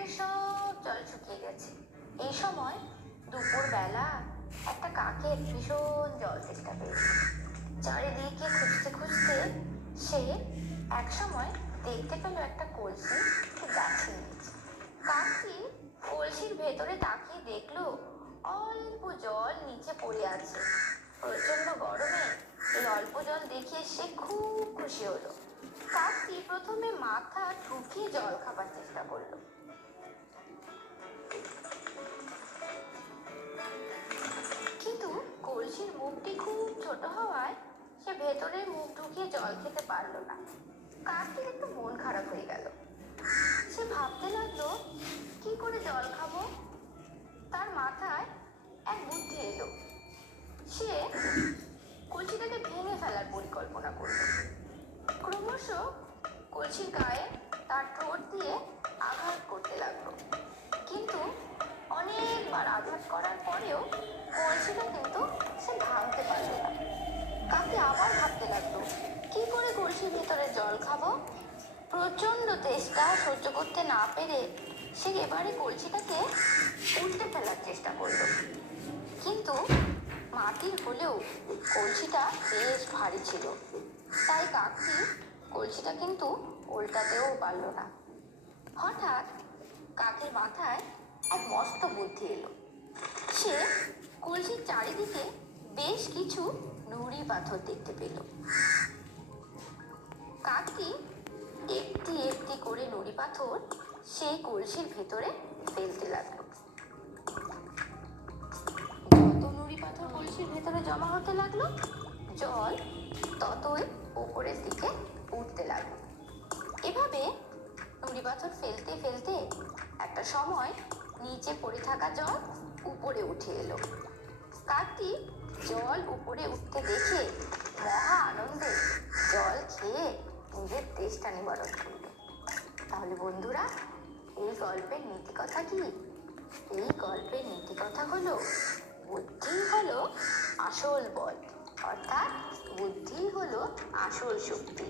চারিদিকে সব জল শুকিয়ে গেছে। এই সময় দুপুরবেলা একটা কাকের ভীষণ জল তেষ্টা পেয়েছে চারিদিকে খুঁজতে খুঁজতে সে এক সময় দেখতে পেল একটা কলসি গাছে নিচে কাকটি কলসির ভেতরে তাকিয়ে দেখল, অল্প জল নিচে পড়ে আছে। প্রচণ্ড গরমে এই অল্প জল দেখে সে খুব খুশি হলো। কাকটি প্রথমে মাথা ঢুকিয়ে জল খাবার চেষ্টা করল। ছোট হওয়ায় সে ভেতরে মুখ ঢুকিয়ে জল খেতে পারল না। কাকটির একটু মন খারাপ হয়ে গেল। সে ভাবতে লাগল, কি করে জল খাব? তার মাথায় এক বুদ্ধি এলো। সে কলসিটাকে ভেঙে ফেলার পরিকল্পনা করল। ক্রমশ কলসির গায়ে তার ঠোঁট দিয়ে আঘাত করতে লাগল। কিন্তু অনেকবার আঘাত করার পরেও কলসিটা কিন্তু সে ভাঙতে করে কলসির ভিতরে জল খাব। প্রচণ্ড তেষ্টা সহ্য করতে না পেরে সে এবারে কলসিটাকে উল্টে ফেলার চেষ্টা করল। কিন্তু মাটির হলেও কলসিটা বেশ ভারী ছিল। তাই কাকটি কলসিটা কিন্তু উল্টাতেও পারল না। হঠাৎ কাকের মাথায় এক মস্ত বুদ্ধি এলো। সে কলসির চারিদিকে বেশ কিছু নুড়ি পাথর দেখতে পেল। কাকটি একটি একটি করে নুড়ি পাথর সেই কলসির ভেতরে ফেলতে লাগল। নুড়ি পাথর কলসির ভেতরে জমা হতে লাগল, জল ততই উপরের দিকে উঠতে লাগল। এভাবে নুড়ি পাথর ফেলতে ফেলতে একটা সময় নিচে পড়ে থাকা জল উপরে উঠে এলো। কাকটি জল উপরে উঠতে দেখে মহা তাহলে বন্ধুরা, এই গল্পের নীতি কথা কি? এই গল্পের নীতি কথা হলো, বুদ্ধি হলো আসল বল, অর্থাৎ বুদ্ধি হলো আসল শক্তি।